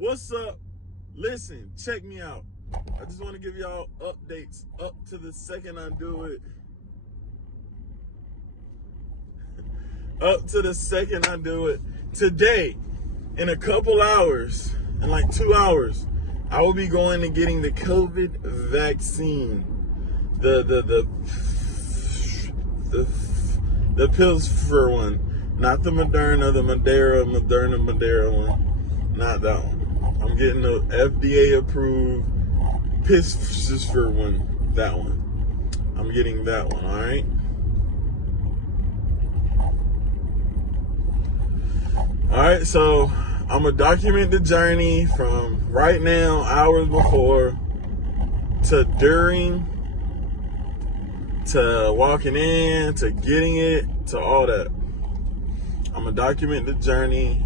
What's up? Listen, check me out. I just want to give y'all updates up to the second I do it. Up to the second I do it. Today, in a couple hours, in like 2 hours, I will be going and getting the COVID vaccine. The pills for one. Not the Moderna one. Not that one. I'm getting the FDA approved piss for one. That one. I'm getting that one, alright? Alright, so I'm going to document the journey from right now, hours before, to during, to walking in, to getting it, to all that. I'm going to document the journey.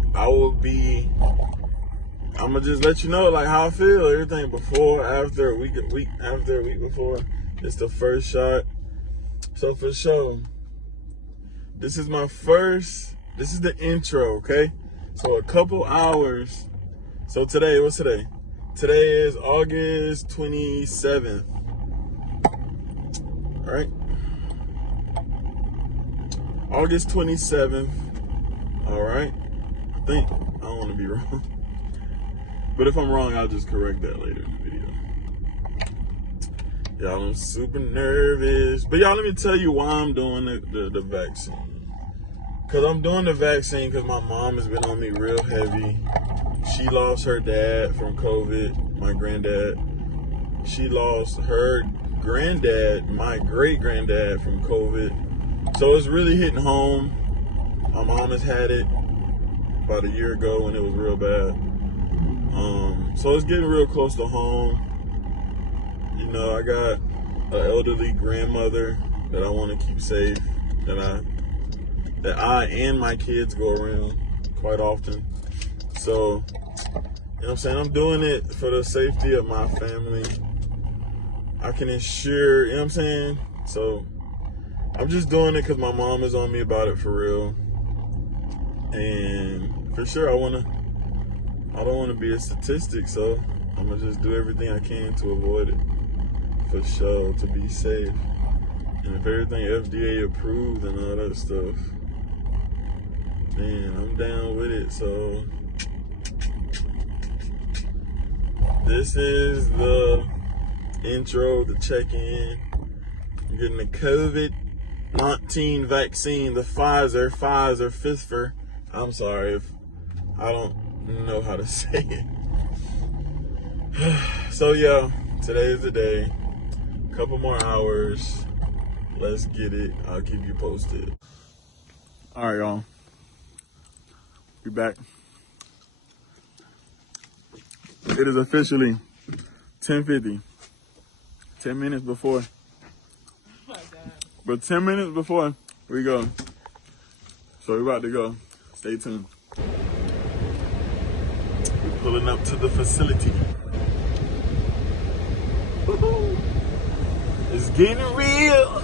I'm going to just let you know like how I feel, everything before, after, a week before. It's the first shot. So for sure, this is the intro, okay? So a couple hours. So today, what's today? Today is August 27th. All right? August 27th. All right? I don't want to be wrong. But if I'm wrong, I'll just correct that later in the video. Y'all, I'm super nervous. But y'all, let me tell you why I'm doing the vaccine. Because I'm doing the vaccine because my mom has been on me real heavy. She lost her dad from COVID, my granddad. She lost her granddad, my great-granddad, from COVID. So it's really hitting home. My mom has had it about a year ago when it was real bad. So it's getting real close to home. You know, I got an elderly grandmother that I want to keep safe, that I and my kids go around quite often. So, you know what I'm saying? I'm doing it for the safety of my family. I can ensure, you know what I'm saying? So, I'm just doing it because my mom is on me about it for real. And for sure, I don't want to be a statistic, so I'm going to just do everything I can to avoid it. For sure, to be safe. And if everything FDA approved and all that stuff, man, I'm down with it. So this is the intro, the check-in. I'm getting the COVID-19 vaccine, the Pfizer, Pfizer. I'm sorry if I don't know how to say it. So yeah, today is the day. Couple more hours. Let's get it. I'll keep you posted. All right, y'all. Be back. It is officially 10:50. 10 minutes before. Oh my God. But 10 minutes before we go. So we're about to go. Stay tuned. We're pulling up to the facility. Woo-hoo. It's getting real.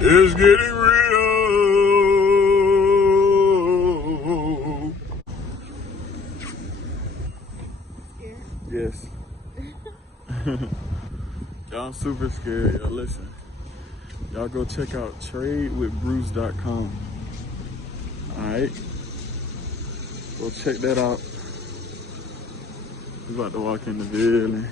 It's getting real. Yes. Y'all, I'm super scared. Y'all, listen. Y'all go check out tradewithbruce.com. Alright? Go check that out. We're about to walk in the building.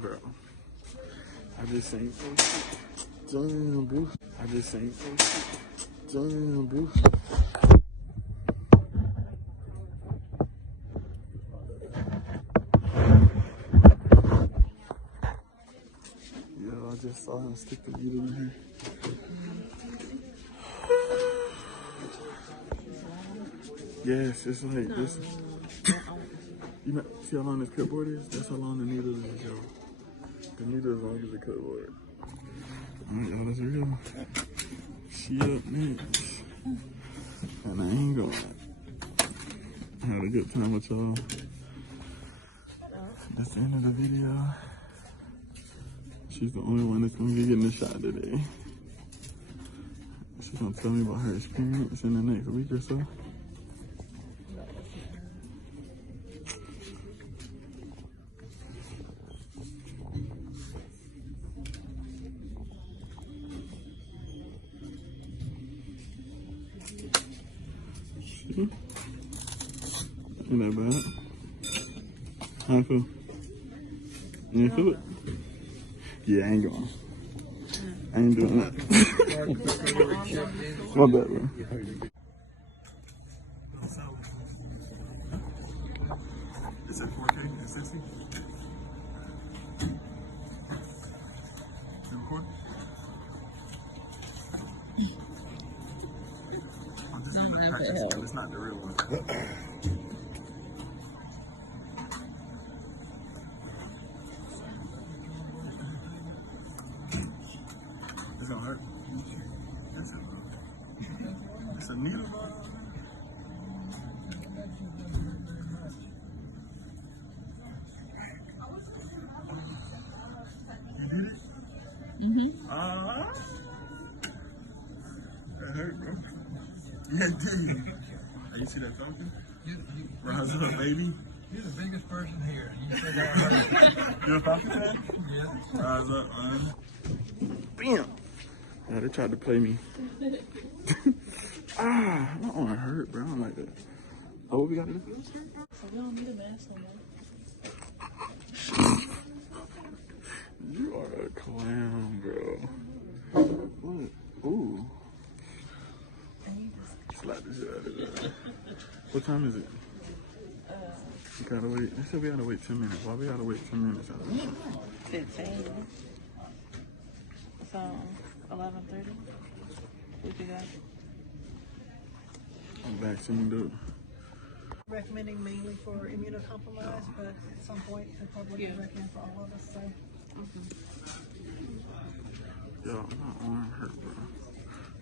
Bro, I just seen some shit. Damn, bro. I just seen some shit. Damn, bro. just saw him stick the needle in her. Yes, it's like this. You know, see how long this cutboard is? That's how long the needle is, yo. The needle as long as the cutboard. Alright, y'all, let's real. She up next. And I ain't going. I had a good time with y'all. That's the end of the video. She's the only one that's gonna be getting a shot today. She's gonna tell me about her experience in the next week or so. See? Ain't that bad. How I feel? You ain't feel it? Yeah, I ain't going. I ain't doing that. My bad, bro. Is that 4K and 60? You record? Oh, this is the practice, but it's not the real one. It's gonna hurt. It's a needle. You did it? Mm-hmm. That hurt, bro. Yeah, it did. You see that thumping? Rise up, baby. You're the biggest person here. You said that. You a Falcon fan? Yeah. Rise up, man. Bam! Yeah, they tried to play me. My arm hurt, bro. I don't like that. Oh, what we gotta do? So we don't need a mask no more. You are a clown, bro. What? Ooh. Slap this shit out of it. What time is it? We gotta wait. They said we gotta wait 10 minutes. Why we gotta wait 10 minutes out of it? 15. So 11:30. What you got? I'm vaccine, dude. Recommending mainly for immunocompromised, but at some point they probably would recommend for all of us. So. Yo, my arm hurt, bro.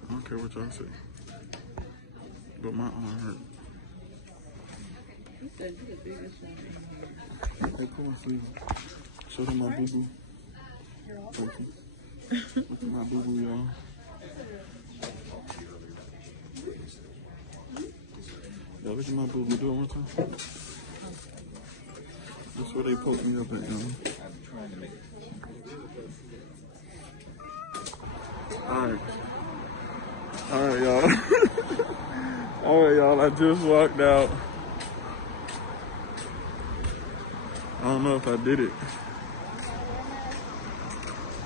I don't care what y'all say, but my arm hurt. You said you're the biggest one in here. Hey, pull my sleeve. Show them my boo-boo. Thank you. Look at my boo-boo, y'all. Yeah, look at my boo-boo. Do it one time. That's where they poke me up at, y'all. Alright. Alright, y'all. Alright, y'all. I just walked out. I don't know if I did it.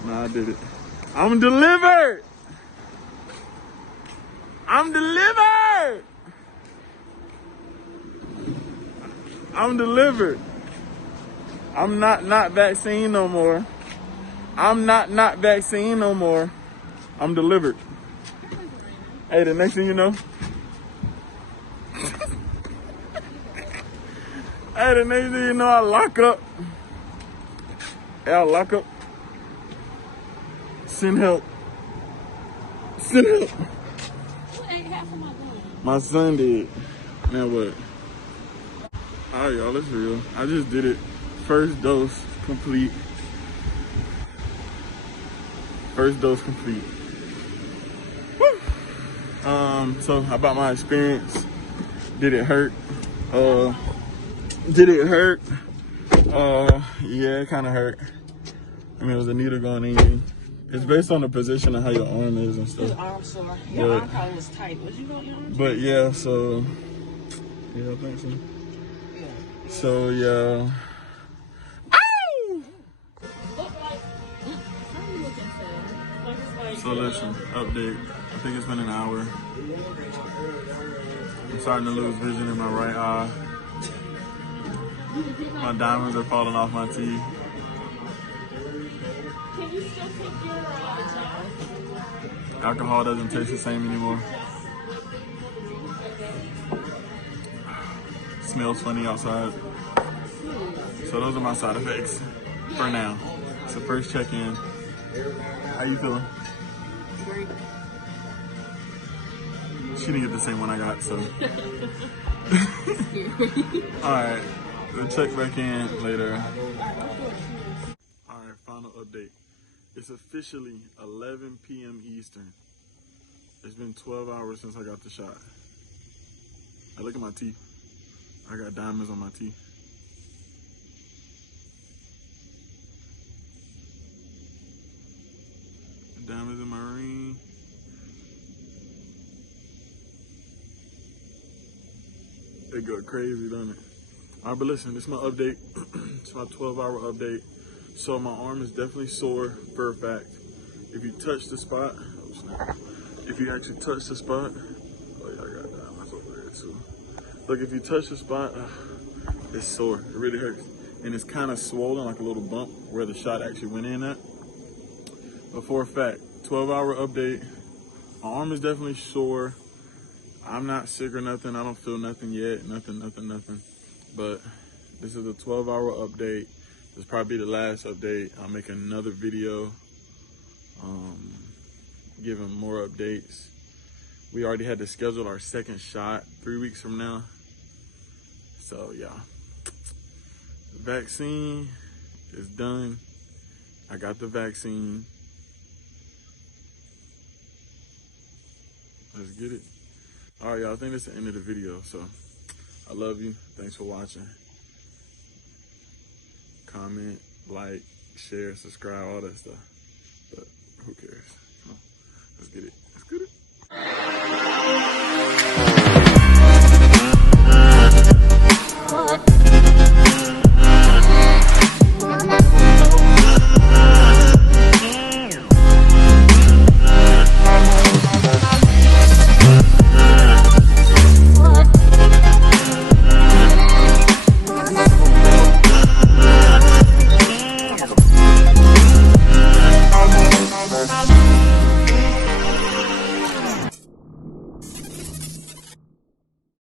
Nah, I did it. I'm delivered! I'm delivered! I'm delivered. I'm not vaccine no more. I'm not vaccine no more. I'm delivered. Hey, the next thing you know. Hey, the next thing you know, I lock up. Hey, I lock up. Send help. Send help. What ain't half of my gun? My son did. Now what? Alright, y'all, it's real. I just did it. First dose complete. First dose complete. Woo! So about my experience. Did it hurt? Did it hurt? Yeah, it kind of hurt. I mean, it was a needle going in you. It's based on the position of how your arm is and stuff. Your arm sore. Your arm probably was tight. Was you going your arm? But yeah, so yeah, I think so. Yeah. So yeah. So listen, update. I think it's been an hour. I'm starting to lose vision in my right eye. My diamonds are falling off my teeth. Can you still take your job? Alcohol doesn't taste the same anymore. Smells funny outside. So those are my side effects for now. It's the first check-in. How you feeling? Great. She didn't get the same one I got, so. Alright, we'll check back in later. Alright, final update. It's officially 11 p.m. Eastern. It's been 12 hours since I got the shot. Now look at my teeth. I got diamonds on my teeth. Diamonds in my ring. It go crazy, doesn't it? All right, but listen, this is my update. It's my 12-hour update. So my arm is definitely sore for a fact. If you touch the spot, oh snap. If you actually touch the spot, oh yeah, I got diamonds over there too. Look, if you touch the spot, it's sore. It really hurts. And it's kind of swollen, like a little bump where the shot actually went in at. But for a fact, 12-hour update. My arm is definitely sore. I'm not sick or nothing. I don't feel nothing yet. Nothing. But this is a 12-hour update. This will probably be the last update. I'll make another video giving more updates. We already had to schedule our second shot 3 weeks from now. So yeah, the vaccine is done. I got the vaccine. Let's get it. All right, y'all, I think that's the end of the video. So I love you. Thanks for watching. Comment, like, share, subscribe, all that stuff. But who cares? Come on, let's get it.